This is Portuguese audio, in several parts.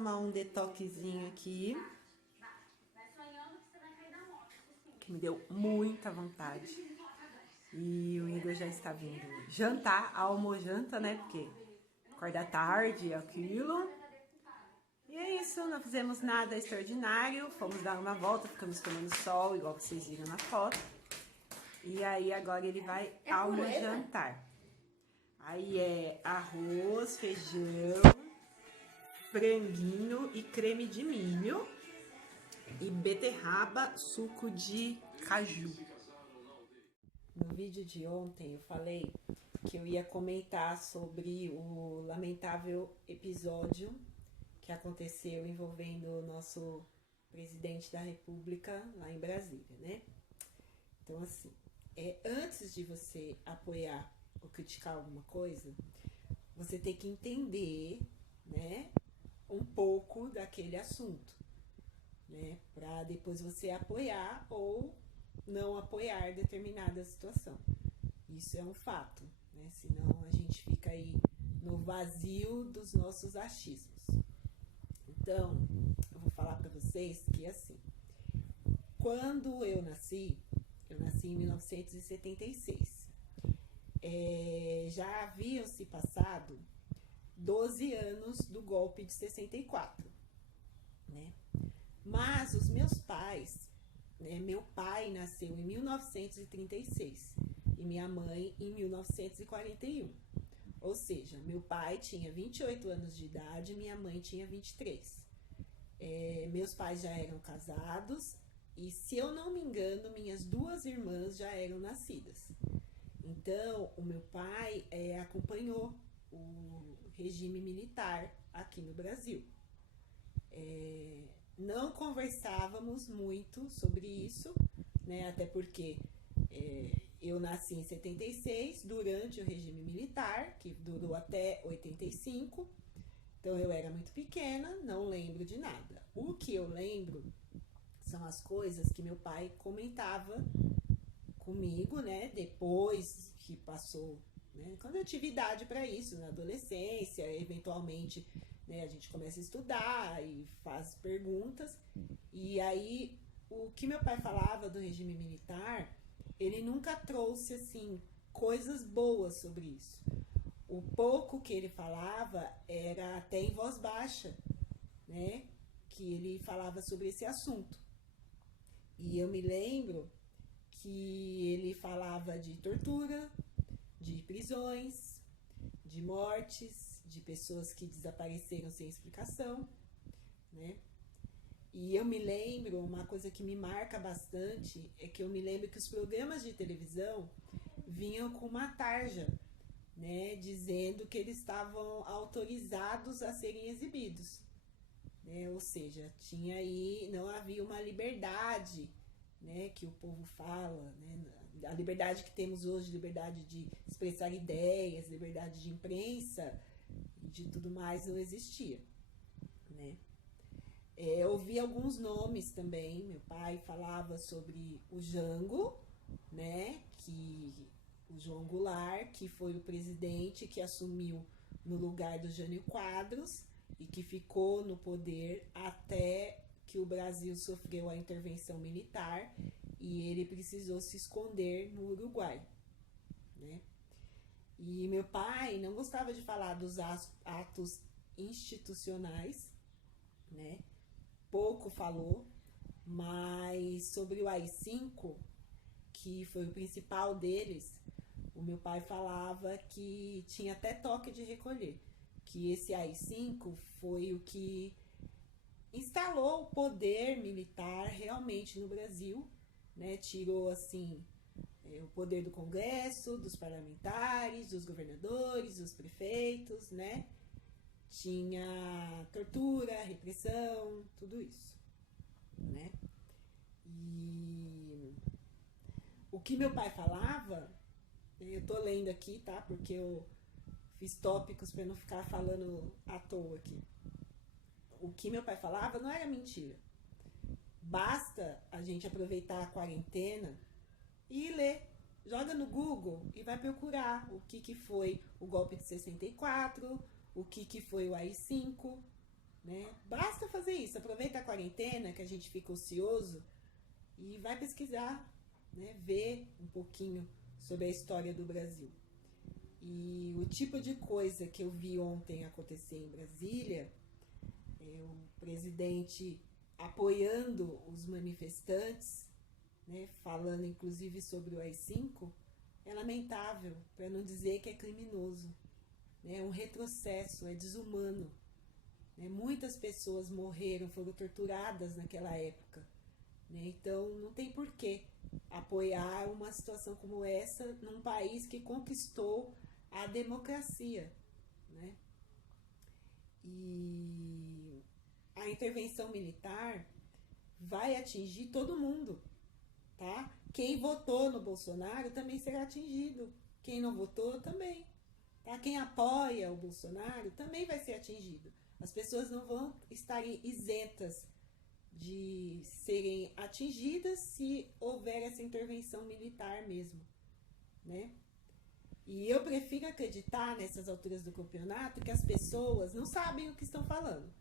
tomar um detoxinho aqui, que me deu muita vontade. E o Igor já está vindo jantar, almojanta, né? Porque acorda tarde, aquilo. E é isso, não fizemos nada extraordinário. Fomos dar uma volta, ficamos tomando sol, igual vocês viram na foto. E aí agora ele vai almojantar. Aí é arroz, feijão, franguinho e creme de milho e beterraba, suco de caju. No vídeo de ontem eu falei que eu ia comentar sobre o lamentável episódio que aconteceu envolvendo o nosso presidente da República lá em Brasília, né? Então, assim, antes de você apoiar ou criticar alguma coisa, você tem que entender, né, um pouco daquele assunto, né, para depois você apoiar ou não apoiar determinada situação. Isso é um fato, né? Senão a gente fica aí no vazio dos nossos achismos. Então, eu vou falar para vocês que assim, quando eu nasci em 1976. Já haviam se passado 12 anos do golpe de 64, né? Mas os meus pais, né, meu pai nasceu em 1936 e minha mãe em 1941. Ou seja, meu pai tinha 28 anos de idade e minha mãe tinha 23. Meus pais já eram casados e, se eu não me engano, minhas duas irmãs já eram nascidas. Então, o meu pai acompanhou o regime militar aqui no Brasil. Não conversávamos muito sobre isso, né? Até porque eu nasci em 76, durante o regime militar, que durou até 85. Então, eu era muito pequena, não lembro de nada. O que eu lembro são as coisas que meu pai comentava comigo, né? Depois que passou, né? Quando eu tive idade para isso, na adolescência, eventualmente, né, a gente começa a estudar e faz perguntas. E aí, o que meu pai falava do regime militar, ele nunca trouxe, assim, coisas boas sobre isso. O pouco que ele falava era até em voz baixa, né? Que ele falava sobre esse assunto. E eu me lembro que ele falava de tortura, de prisões, de mortes, de pessoas que desapareceram sem explicação, né? E eu me lembro, uma coisa que me marca bastante, é que eu me lembro que os programas de televisão vinham com uma tarja, né, dizendo que eles estavam autorizados a serem exibidos, né? Ou seja, tinha aí, não havia uma liberdade, né, que o povo fala, né? A liberdade que temos hoje, liberdade de expressar ideias, liberdade de imprensa e de tudo mais, não existia, né? Eu ouvi alguns nomes também. Meu pai falava sobre o Jango, né, o João Goulart, que foi o presidente que assumiu no lugar do Jânio Quadros e que ficou no poder até que o Brasil sofreu a intervenção militar e ele precisou se esconder no Uruguai, né? E meu pai não gostava de falar dos atos institucionais, né? Pouco falou, mas sobre o AI-5, que foi o principal deles, o meu pai falava que tinha até toque de recolher, que esse AI-5 foi o que instalou o poder militar realmente no Brasil, né? Tirou, assim, o poder do Congresso, dos parlamentares, dos governadores, dos prefeitos, né? Tinha tortura, repressão, tudo isso, né? E o que meu pai falava, eu tô lendo aqui, tá? Porque eu fiz tópicos para não ficar falando à toa aqui. O que meu pai falava não era mentira. Basta a gente aproveitar a quarentena e ler. Joga no Google e vai procurar o que foi o golpe de 64, o que foi o AI-5, né? Basta fazer isso, aproveita a quarentena que a gente fica ocioso e vai pesquisar, né? Ver um pouquinho sobre a história do Brasil. E o tipo de coisa que eu vi ontem acontecer em Brasília, o presidente apoiando os manifestantes, né, falando inclusive sobre o AI-5, é lamentável, para não dizer que é criminoso. É um retrocesso, é desumano. Né? Muitas pessoas morreram, foram torturadas naquela época. Né? Então não tem porquê apoiar uma situação como essa num país que conquistou a democracia. Né? E a intervenção militar vai atingir todo mundo. Tá? Quem votou no Bolsonaro também será atingido. Quem não votou também. Tá? Quem apoia o Bolsonaro também vai ser atingido. As pessoas não vão estar isentas de serem atingidas se houver essa intervenção militar mesmo. Né? E eu prefiro acreditar nessas alturas do campeonato que as pessoas não sabem o que estão falando.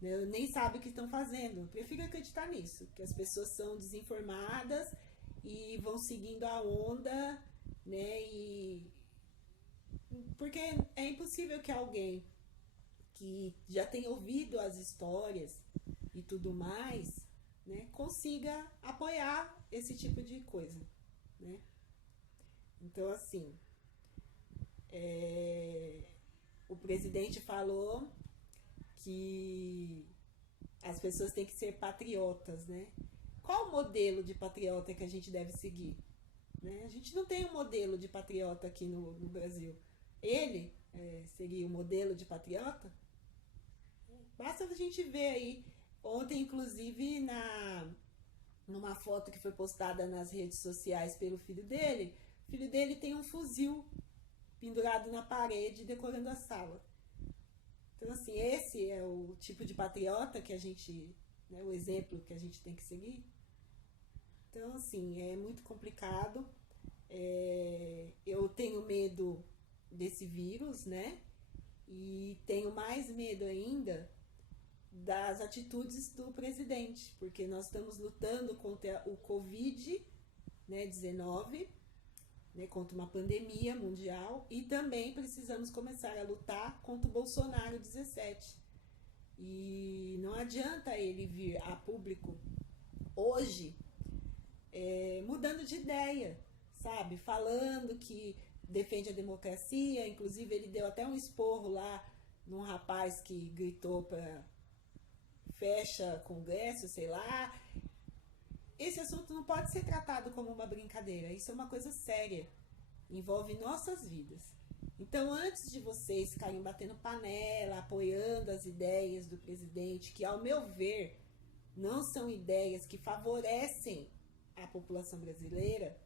Né? Nem sabem o que estão fazendo. Eu prefiro acreditar nisso, que as pessoas são desinformadas e vão seguindo a onda, né? Porque é impossível que alguém que já tem ouvido as histórias e tudo mais, né, consiga apoiar esse tipo de coisa, né? Então, assim, o presidente falou que as pessoas têm que ser patriotas, né? Qual o modelo de patriota que a gente deve seguir? Né? A gente não tem um modelo de patriota aqui no Brasil. Ele seria o modelo de patriota? Basta a gente ver aí. Ontem, inclusive, numa foto que foi postada nas redes sociais pelo filho dele, o filho dele tem um fuzil pendurado na parede, decorando a sala. Então, assim, esse é o tipo de patriota que a gente, né, o exemplo que a gente tem que seguir. Então, assim, é muito complicado. Eu tenho medo desse vírus, né? E tenho mais medo ainda das atitudes do presidente, porque nós estamos lutando contra o Covid, né, 19, né, contra uma pandemia mundial, e também precisamos começar a lutar contra o Bolsonaro 17. E não adianta ele vir a público hoje mudando de ideia, sabe? Falando que defende a democracia, inclusive ele deu até um esporro lá num rapaz que gritou para fecha Congresso, sei lá. Esse assunto não pode ser tratado como uma brincadeira, isso é uma coisa séria, envolve nossas vidas. Então, antes de vocês ficarem batendo panela, apoiando as ideias do presidente, que ao meu ver não são ideias que favorecem a população brasileira,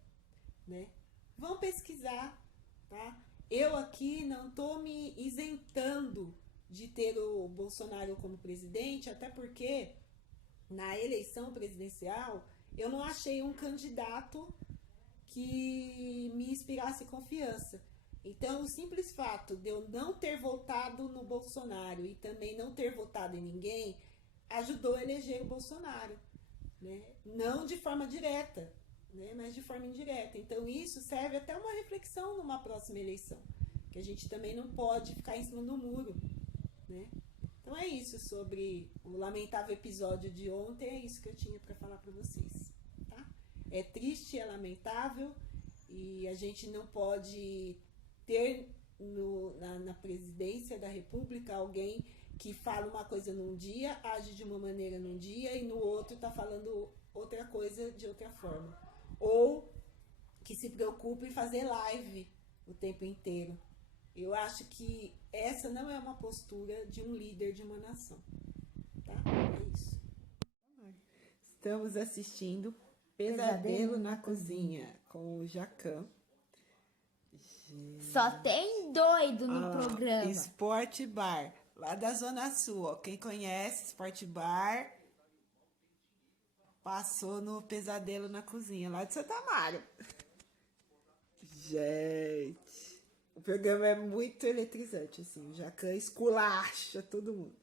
né? Vão pesquisar, tá? Eu aqui não estou me isentando de ter o Bolsonaro como presidente, até porque na eleição presidencial eu não achei um candidato que me inspirasse confiança. Então, o simples fato de eu não ter votado no Bolsonaro e também não ter votado em ninguém ajudou a eleger o Bolsonaro, né? Não de forma direta, né? Mas de forma indireta. Então, isso serve até uma reflexão numa próxima eleição, que a gente também não pode ficar em cima do muro, né? Então é isso sobre o lamentável episódio de ontem, é isso que eu tinha para falar para vocês, tá? É triste, é lamentável e a gente não pode ter na presidência da República alguém que fala uma coisa num dia, age de uma maneira num dia e no outro está falando outra coisa de outra forma. Ou que se preocupa em fazer live o tempo inteiro. Eu acho que essa não é uma postura de um líder de uma nação. Tá? É isso. Estamos assistindo Pesadelo na Cozinha com o Jacan. Só tem doido no programa. Sport Bar, lá da Zona Sul. Ó. Quem conhece Sport Bar, passou no Pesadelo na Cozinha, lá de Santa Amaro. Gente, o programa é muito eletrizante, assim. O Jacan esculacha todo mundo.